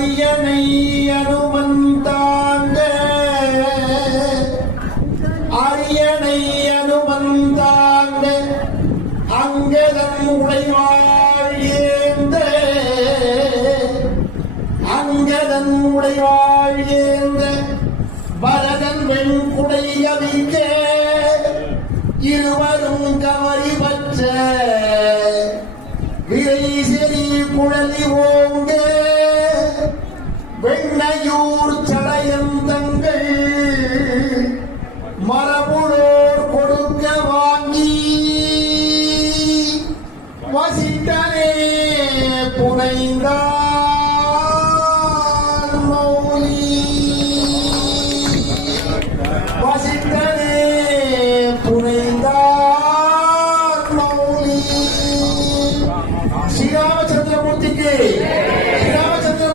அரியணை அனுமந்தாங்க. அரியணை அனுமந்தாங்க. அங்கதம் உடைவாழ்ந்த அங்கதன் உடைவாழ்ந்த பரதன் வெண்குடை அவிக்க இருவரும் கவரி பற்ற. விரை செறி குழலி ஓங்க. மறையூர் சடையந்தங்கள் மரபுளோர் கொடுக்க வாங்கி. வசித்தனே புனைந்தார்.